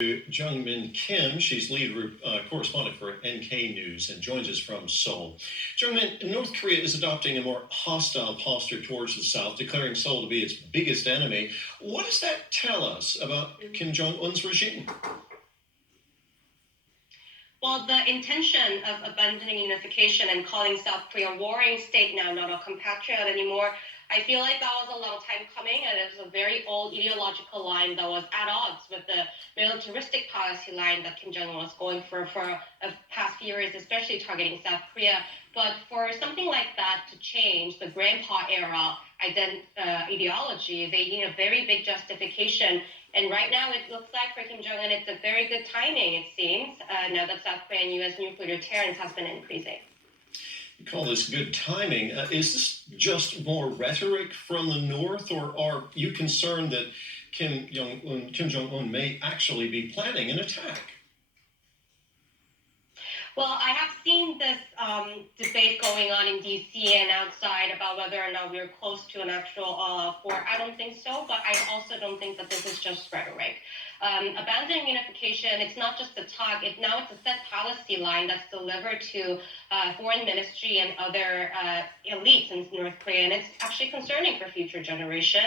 Jungmin Kim. She's lead correspondent for NK News and joins us from Seoul. Jungmin, North Korea is adopting a more hostile posture towards the South, declaring Seoul to be its biggest enemy. What does that tell us about Kim Jong-un's regime? Well, the intention of abandoning unification and calling South Korea a warring state now, not a compatriot anymore, I feel like that was a long time coming, and it was a very old ideological line that was at odds with the militaristic policy line that Kim Jong-un was going for the past few years, especially targeting South Korea. But for something like that to change, the grandpa era ideology, they need a very big justification. And right now, it looks like for Kim Jong-un, it's a very good timing, it seems, now that South Korea and U.S. nuclear deterrence has been increasing. You call this good timing. Is this just more rhetoric from the North, or are you concerned that Kim Jong-un may actually be planning an attack? Well, I have seen this debate going on in D.C. and outside about whether or not we're close to an actual all-out war. I don't think so, but I also don't think that this is just rhetoric. Abandoning unification, it's not just a talk. Now it's a set policy line that's delivered to foreign ministry and other elites in North Korea, and it's actually concerning for future generation.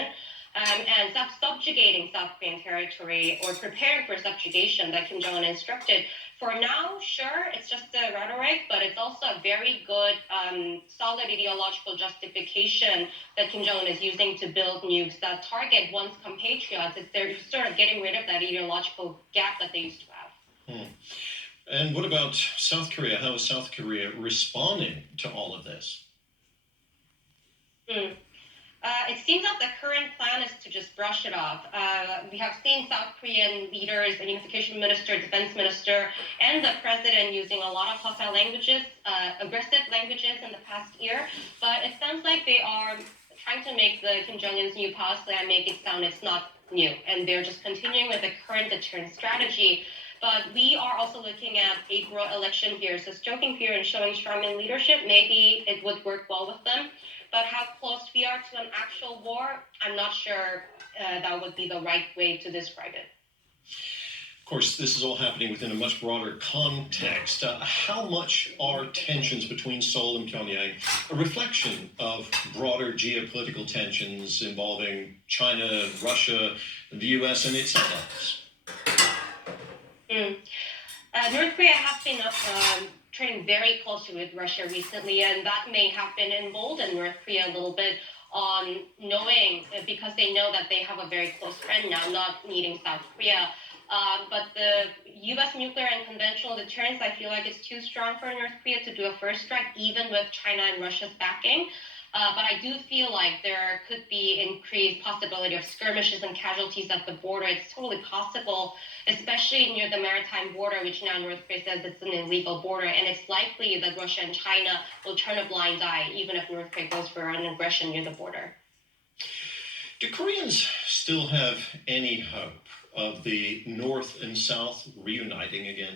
And subjugating South Korean territory or preparing for subjugation that Kim Jong-un instructed. For now, sure, it's just a rhetoric, but it's also a very good, solid ideological justification that Kim Jong-un is using to build nukes that target one's compatriots. They're sort of getting rid of that ideological gap that they used to have. And what about South Korea? How is South Korea responding to all of this? It seems that the current plan is to just brush it off. We have seen South Korean leaders, the unification minister, defense minister, and the president using a lot of hostile languages, aggressive languages in the past year. But it sounds like they are trying to make the Kim Jong-un's new policy and make it sound it's not new. And they're just continuing with the current deterrent strategy. But we are also looking at April election here. So stoking fear and showing strongman leadership, maybe it would work well with them. But how close we are to an actual war, I'm not sure that would be the right way to describe it. Of course, this is all happening within a much broader context. How much are tensions between Seoul and Pyongyang a reflection of broader geopolitical tensions involving China, Russia, the U.S., and its allies? North Korea has been trading very closely with Russia recently, and that may have been emboldened North Korea a little bit on knowing, because they know that they have a very close friend now, not needing South Korea. But the U.S. nuclear and conventional deterrence, I feel like it's too strong for North Korea to do a first strike, even with China and Russia's backing. But I do feel like there could be increased possibility of skirmishes and casualties at the border. It's totally possible, especially near the maritime border, which now North Korea says it's an illegal border. And it's likely that Russia and China will turn a blind eye, even if North Korea goes for an aggression near the border. Do Koreans still have any hope of the North and South reuniting again?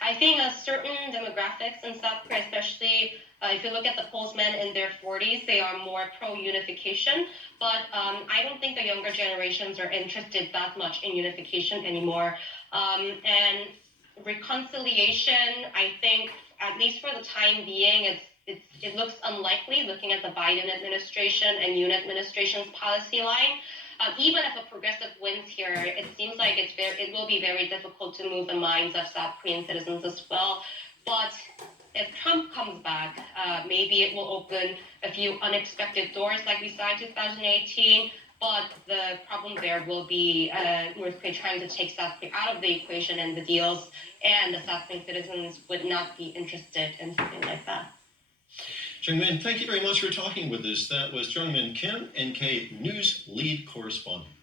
I think certain demographics in South Korea, especially if you look at the postmen in their 40s, they are more pro-unification. But I don't think the younger generations are interested that much in unification anymore. And reconciliation, I think, at least for the time being, it looks unlikely looking at the Biden administration and Yoon administration's policy line. Even if a progressive wins here, it seems like it will be very difficult to move the minds of South Korean citizens as well. But if Trump comes back, maybe it will open a few unexpected doors like we saw in 2018. But the problem there will be North Korea trying to take South Korea out of the equation and the deals, and the South Korean citizens would not be interested in something like that. Jungmin, thank you very much for talking with us. That was Jungmin Kim, NK News lead correspondent.